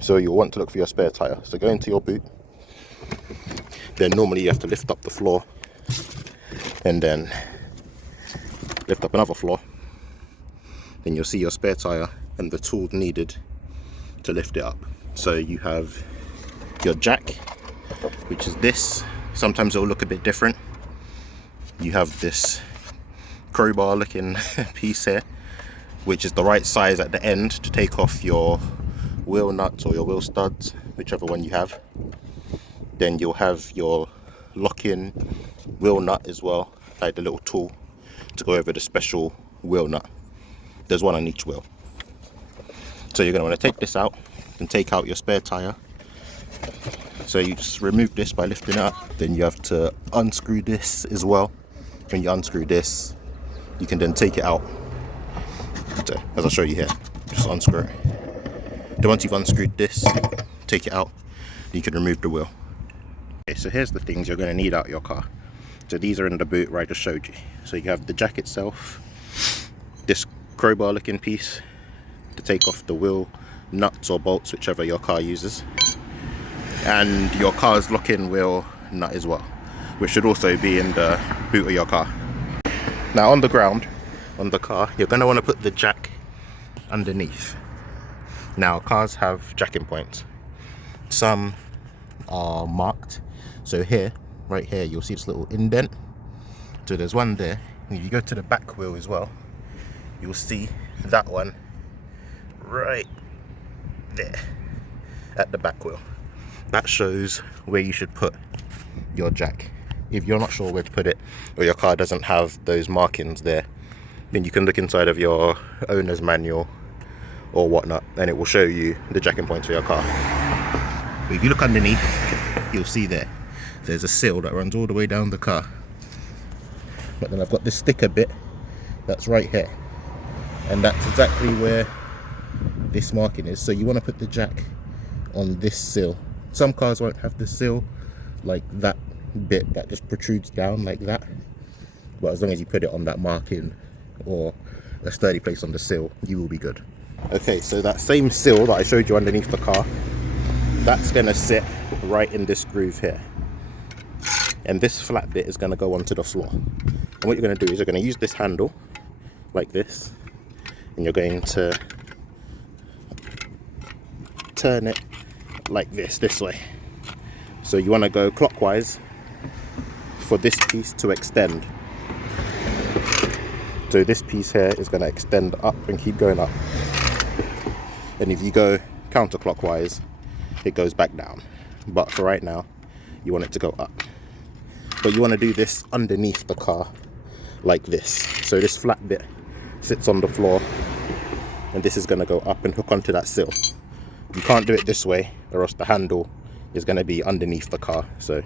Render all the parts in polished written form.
So you'll want to look for your spare tyre. So go into your boot. Then normally you have to lift up the floor and then lift up another floor. Then you'll see your spare tyre and the tools needed to lift it up. So you have your jack, which is this. Sometimes it'll look a bit different. You have this crowbar looking piece here, which is the right size at the end to take off your wheel nuts or your wheel studs, whichever one you have. Then you'll have your lock-in wheel nut as well, like the little tool to go over the special wheel nut. There's one on each wheel. So you're going to want to take this out and take out your spare tyre. So you just remove this by lifting it up. Then you have to unscrew this as well. When you unscrew this, you can then take it out. So, as I'll show you here, just unscrew it. Then once you've unscrewed this, take it out, you can remove the wheel. Okay, so here's the things you're going to need out of your car. So these are in the boot where I just showed you. So you have the jack itself, this crowbar looking piece to take off the wheel nuts or bolts, whichever your car uses, and your car's lock-in wheel nut as well, which should also be in the boot of your car. Now on the ground, on the car, you're going to want to put the jack underneath. Now cars have jacking points. Some are marked. So here, right here, you'll see this little indent. So there's one there. And if you go to the back wheel as well, you'll see that one right there at the back wheel. That shows where you should put your jack. If you're not sure where to put it, or your car doesn't have those markings there, then you can look inside of your owner's manual or whatnot, and it will show you the jacking points for your car. But if you look underneath, you'll see there's a seal that runs all the way down the car. But then I've got this sticker bit that's right here, and that's exactly where this marking is. So you want to put the jack on this seal. Some cars won't have the seal, like that bit that just protrudes down like that, but as long as you put it on that marking or a sturdy place on the seal, you will be good. Okay, so that same seal that I showed you underneath the car, that's going to sit right in this groove here, and this flat bit is going to go onto the floor. And what you're going to do is you're going to use this handle like this, and you're going to turn it like this way. So you want to go clockwise for this piece to extend. So this piece here is going to extend up and keep going up. And if you go counterclockwise, it goes back down. But for right now, you want it to go up. But you want to do this underneath the car like this. So this flat bit sits on the floor, and this is going to go up and hook onto that sill. You can't do it this way, or else the handle is going to be underneath the car. So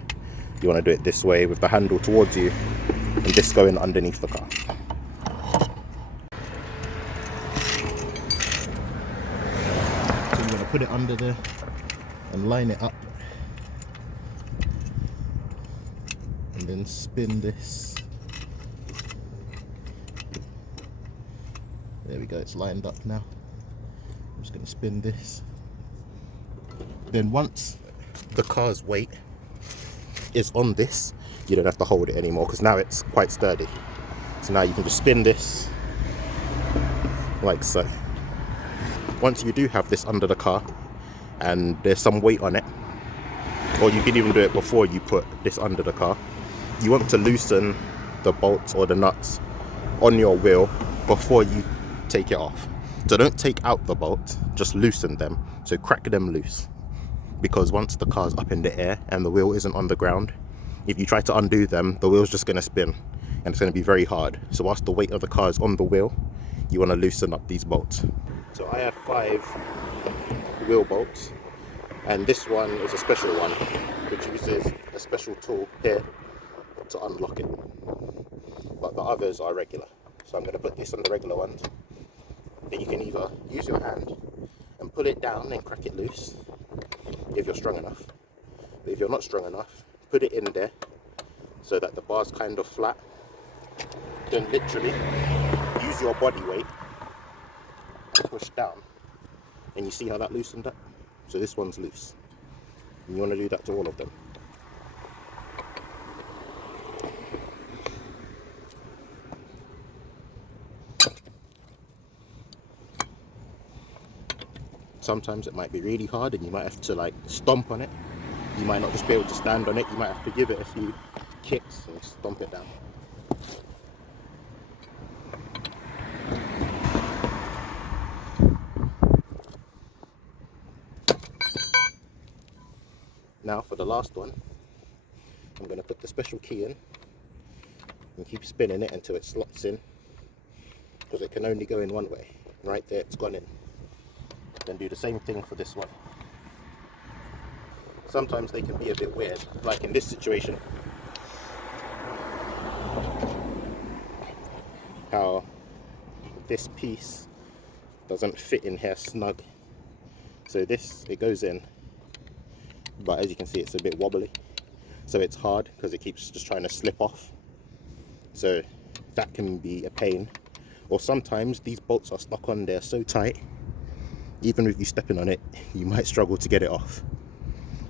you want to do it this way with the handle towards you and this going underneath the car. So you're going to put it under there and line it up, and then spin this. There we go, it's lined up now. I'm just going to spin this. Then once the car's weight is on this, you don't have to hold it anymore, because now it's quite sturdy. So now you can just spin this like so. Once you do have this under the car and there's some weight on it, or you can even do it before you put this under the car, you want to loosen the bolts or the nuts on your wheel before you take it off. So don't take out the bolts, just loosen them. So crack them loose, because once the car's up in the air and the wheel isn't on the ground, if you try to undo them, the wheel's just going to spin and it's going to be very hard. So whilst the weight of the car is on the wheel, you want to loosen up these bolts. So I have 5 wheel bolts, and this one is a special one which uses a special tool here to unlock it, but the others are regular. So I'm going to put this on the regular ones. Then you can either use your hand and pull it down and crack it loose if you're strong enough. But if you're not strong enough, put it in there so that the bar's kind of flat. Then literally use your body weight and push down, and you see how that loosened up? So this one's loose. And you want to do that to all of them. Sometimes it might be really hard and you might have to like stomp on it. You might not just be able to stand on it, you might have to give it a few kicks and stomp it down. Now for the last one, I'm going to put the special key in and keep spinning it until it slots in, because it can only go in one way. Right there, it's gone in. Then do the same thing for this one. Sometimes they can be a bit weird, like in this situation, how this piece doesn't fit in here snug. So this, it goes in, but as you can see it's a bit wobbly, so it's hard because it keeps just trying to slip off. So that can be a pain. Or sometimes these bolts are stuck on there so tight, even with you stepping on it, you might struggle to get it off.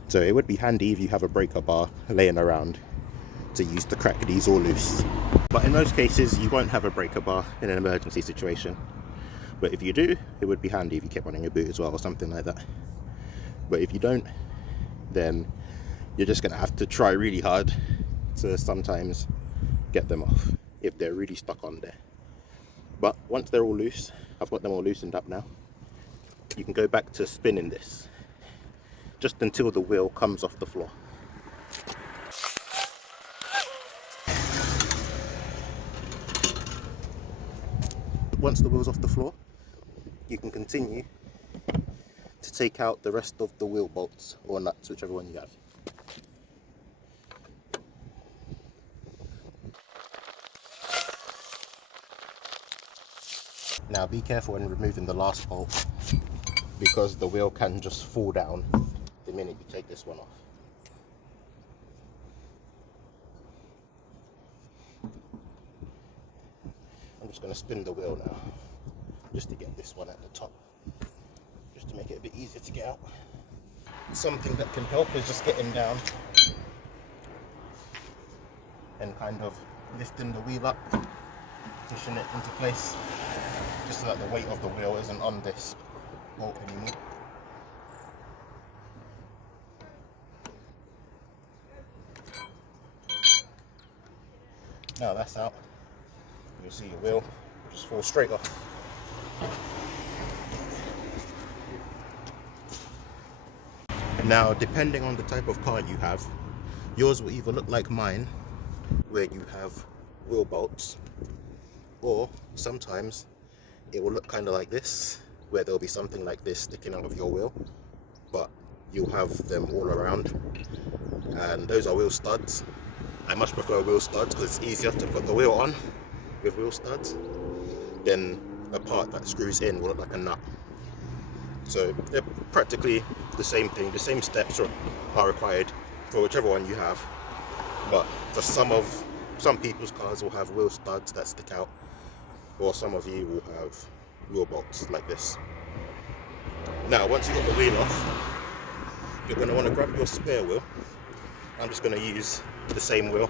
So it would be handy if you have a breaker bar laying around to use to crack these all loose. But in most cases you won't have a breaker bar in an emergency situation. But if you do, it would be handy if you kept one in your boot as well or something like that. But if you don't, then you're just gonna have to try really hard to sometimes get them off if they're really stuck on there. But once they're all loose, I've got them all loosened up now, you can go back to spinning this just until the wheel comes off the floor. Once the wheel's off the floor, you can continue to take out the rest of the wheel bolts or nuts, whichever one you have. Now be careful when removing the last bolt, because the wheel can just fall down the minute you take this one off. I'm just going to spin the wheel now, just to get this one at the top, just to make it a bit easier to get out. Something that can help is just getting down and kind of lifting the wheel up, pushing it into place, just so that the weight of the wheel isn't on this bolt anymore. Now that's out, you'll see your wheel just fall straight off. Now, depending on the type of car you have, yours will either look like mine, where you have wheel bolts, or sometimes it will look kind of like this, where there'll be something like this sticking out of your wheel, but you'll have them all around, and those are wheel studs. I much prefer wheel studs because it's easier to put the wheel on with wheel studs than a part that screws in will look like a nut. So they're practically the same thing, the same steps are required for whichever one you have, but for some people's cars will have wheel studs that stick out, or some of you will have wheel bolts like this. Now once you've got the wheel off, you're going to want to grab your spare wheel. I'm just going to use the same wheel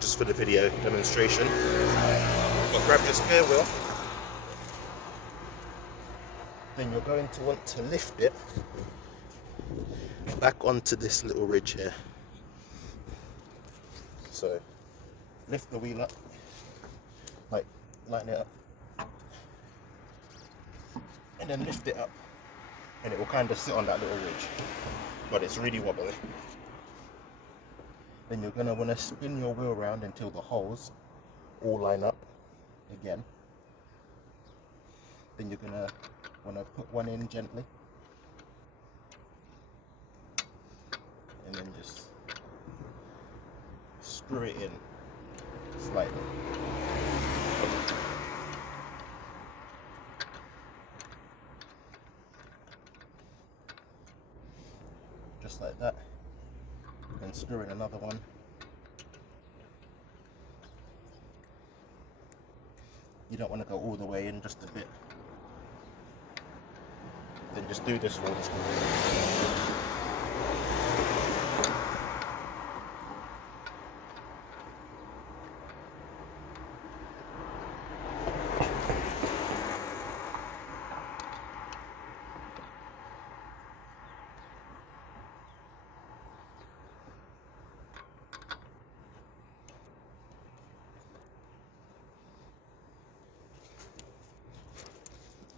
just for the video demonstration, but grab your spare wheel, then you're going to want to lift it back onto this little ridge here. So lift the wheel up, like line it up, and then lift it up, and it will kind of sit on that little ridge, but it's really wobbly. Then you're going to want to spin your wheel around until the holes all line up again. Then you're going to want to put one in gently, and then just screw it in slightly. Just like that. And screw in another one. You don't want to go all the way in, just a bit. then just do this for all the screws.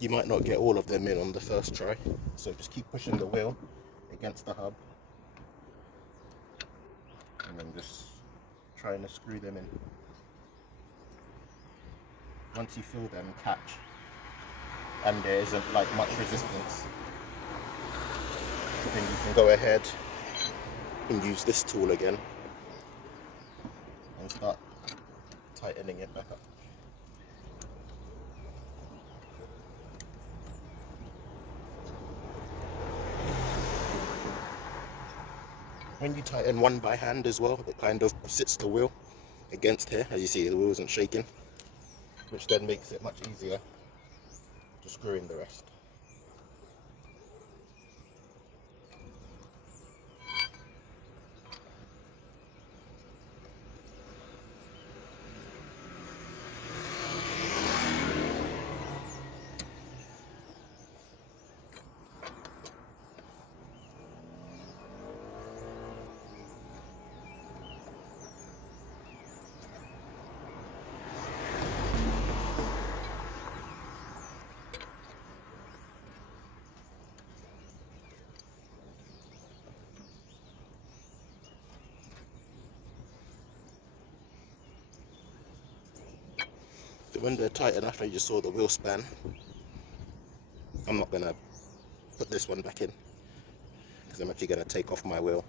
You might not get all of them in on the first try, so just keep pushing the wheel against the hub and then just trying to screw them in. Once you feel them catch and there isn't like much resistance, then you can go ahead and use this tool again and start tightening it back up. When you tighten one by hand as well, it kind of sits the wheel against here. As you see, the wheel isn't shaking, which then makes it much easier to screw in the rest. So when they're tight enough and you just saw the wheel span, I'm not going to put this one back in because I'm actually going to take off my wheel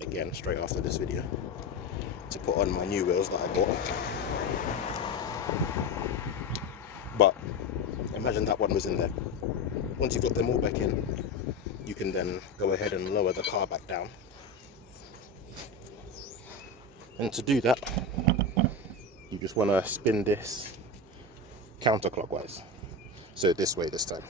again straight after this video to put on my new wheels that I bought. But imagine that one was in there. Once you've got them all back in, you can then go ahead and lower the car back down. And to do that, you just want to spin this counterclockwise. So this way this time.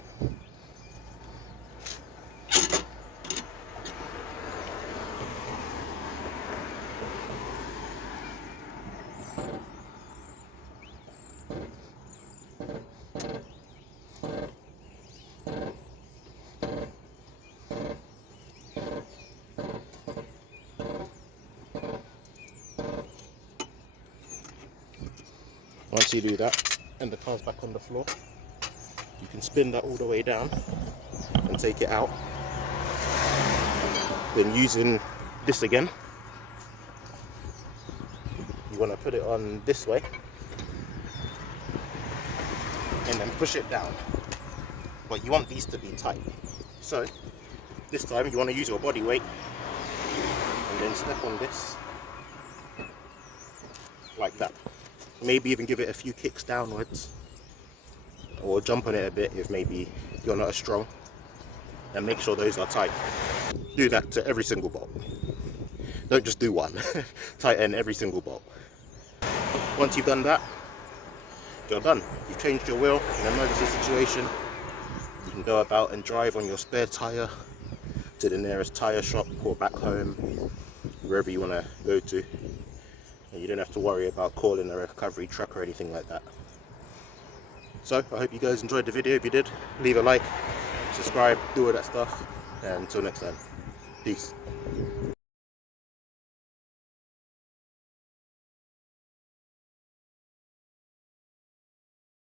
Once you do that and the car's back on the floor, you can spin that all the way down and take it out. Then using this again, you want to put it on this way and then push it down. But you want these to be tight. So this time you want to use your body weight and then step on this like that. Maybe even give it a few kicks downwards, or jump on it a bit if maybe you're not as strong, and make sure those are tight. Do that to every single bolt. Don't just do one. Tighten every single bolt. Once you've done that, you're done. You've changed your wheel in an emergency situation. You can go about and drive on your spare tyre to the nearest tyre shop or back home, wherever you want to go to. And you don't have to worry about calling a recovery truck or anything like that. So I hope you guys enjoyed the video. If you did, leave a like, subscribe, do all that stuff, and until next time, peace.